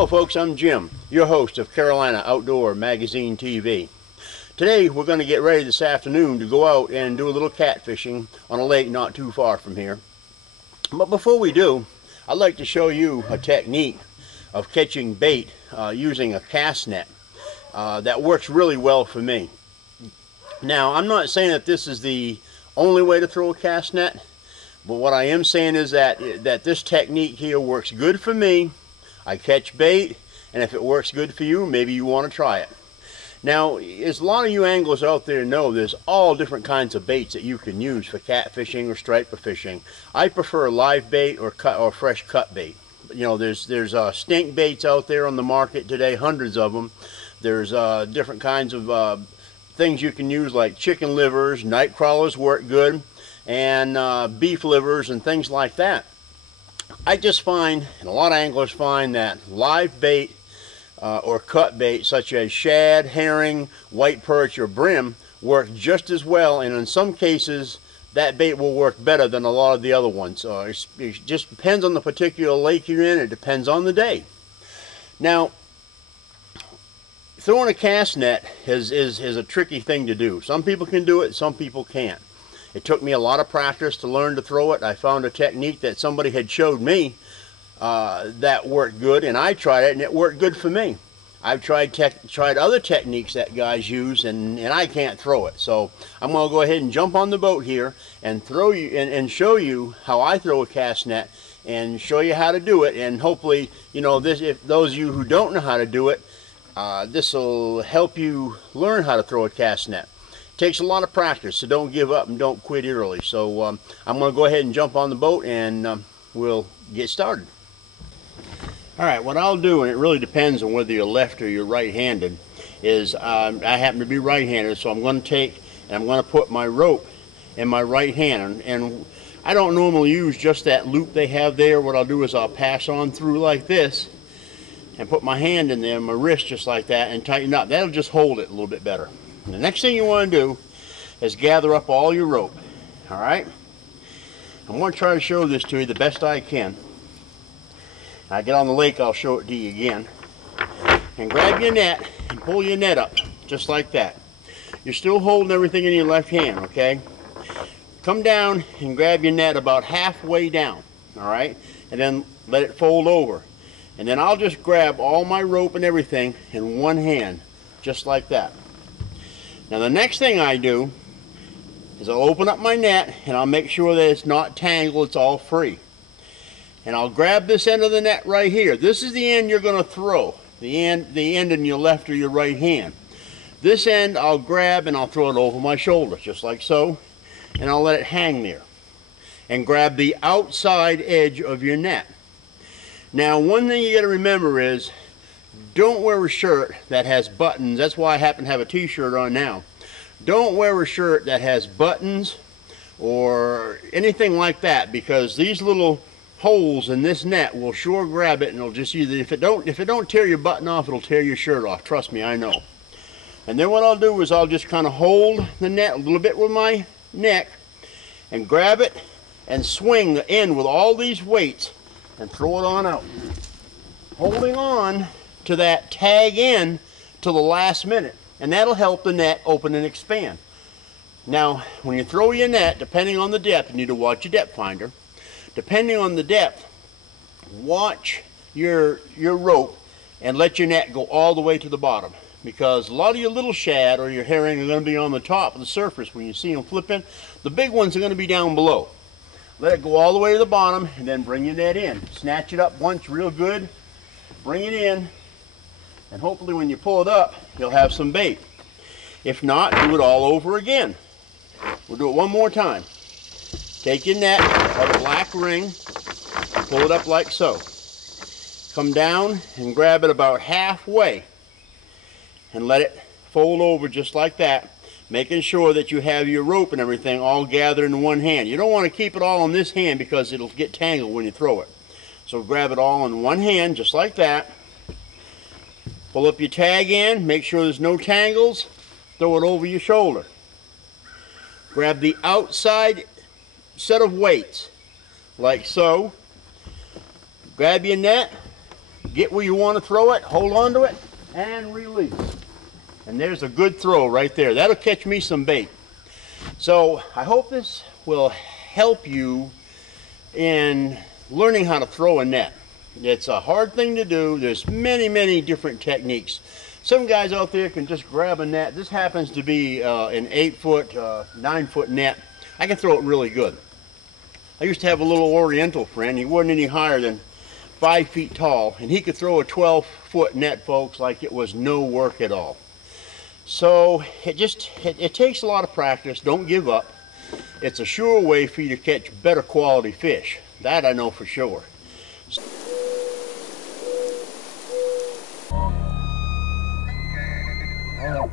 Hello folks, I'm Jim, your host of Carolina Outdoor Magazine TV. Today we're going to get ready this afternoon to go out and do a little catfishing on a lake not too far from here. But before we do, I'd like to show you a technique of catching bait using a cast net that works really well for me. Now, I'm not saying that this is the only way to throw a cast net, but what I am saying is that this technique here works good for me. I catch bait, and if it works good for you, maybe you want to try it. Now, as a lot of you anglers out there know, there's all different kinds of baits that you can use for catfishing or striper fishing. I prefer live bait or fresh cut bait. You know, there's stink baits out there on the market today, hundreds of them. There's different kinds of things you can use, like chicken livers, night crawlers work good, and beef livers and things like that. I just find, and a lot of anglers find, that live bait or cut bait such as shad, herring, white perch, or brim work just as well, and in some cases that bait will work better than a lot of the other ones. It just depends on the particular lake you're in. It depends on the day. Now, throwing a cast net is a tricky thing to do. Some people can do it, some people can't. It took me a lot of practice to learn to throw it. I found a technique that somebody had showed me that worked good, and I tried it and it worked good for me. I've tried other techniques that guys use, and I can't throw it. So I'm going to go ahead and jump on the boat here and throw you and show you how I throw a cast net and show you how to do it. And hopefully, you know, if those of you who don't know how to do it, this will help you learn how to throw a cast net. Takes a lot of practice, so don't give up and don't quit early. So I'm going to go ahead and jump on the boat, and we'll get started. Alright, what I'll do, and it really depends on whether you're left or you're right-handed, is I happen to be right-handed, so I'm going to take and I'm going to put my rope in my right hand, and I don't normally use just that loop they have there. What I'll do is I'll pass on through like this and put my hand in there, my wrist just like that, and tighten up. That'll just hold it a little bit better. And the next thing you want to do is gather up all your rope. Alright? I'm going to try to show this to you the best I can. When I get on the lake, I'll show it to you again. And grab your net and pull your net up, just like that. You're still holding everything in your left hand, okay? Come down and grab your net about halfway down, alright? And then let it fold over. And then I'll just grab all my rope and everything in one hand, just like that. Now the next thing I do is I'll open up my net and I'll make sure that it's not tangled, it's all free. And I'll grab this end of the net right here. This is the end you're going to throw, the end in your left or your right hand. This end I'll grab and I'll throw it over my shoulder, just like so, and I'll let it hang there. And grab the outside edge of your net. Now one thing you got to remember is, don't wear a shirt that has buttons. That's why I happen to have a t-shirt on now. Don't wear a shirt that has buttons or anything like that, because these little holes in this net will sure grab it, and it'll just either, if it don't tear your button off, it'll tear your shirt off. Trust me, I know. And then what I'll do is I'll just kind of hold the net a little bit with my neck and grab it and swing the end with all these weights and throw it on out, holding on to that tag end till the last minute, and that'll help the net open and expand. Now when you throw your net, depending on the depth, you need to watch your depth finder. Depending on the depth, watch your rope and let your net go all the way to the bottom, because a lot of your little shad or your herring are going to be on the top of the surface when you see them flipping. The big ones are going to be down below. Let it go all the way to the bottom, and then bring your net in. Snatch it up once real good, bring it in, and hopefully when you pull it up, you'll have some bait. If not, do it all over again. We'll do it one more time. Take your net, or the black ring, pull it up like so. Come down and grab it about halfway and let it fold over just like that, making sure that you have your rope and everything all gathered in one hand. You don't want to keep it all in this hand because it'll get tangled when you throw it. So grab it all in one hand just like that. Pull up your tag in, make sure there's no tangles, throw it over your shoulder. Grab the outside set of weights, like so. Grab your net, get where you want to throw it, hold on to it, and release. And there's a good throw right there. That'll catch me some bait. So I hope this will help you in learning how to throw a net. It's a hard thing to do. There's many different techniques. Some guys out there can just grab a net. This happens to be an 8-foot, 9-foot net. I can throw it really good. I used to have a little Oriental friend. He wasn't any higher than 5 feet tall, and he could throw a 12-foot net, folks, like it was no work at all. So it takes a lot of practice. Don't give up. It's a sure way for you to catch better quality fish. That I know for sure. Oh.